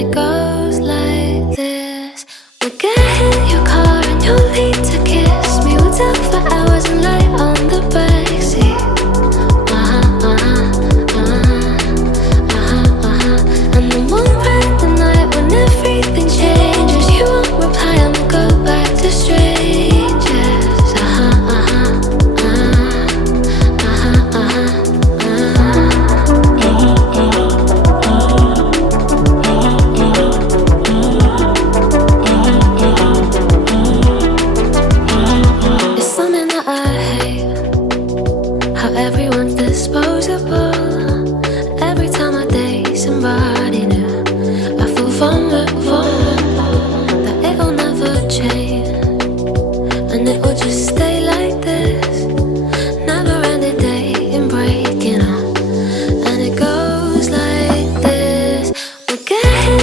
it goes like this. We'll get in your car and you'll need to kiss me. We'll tell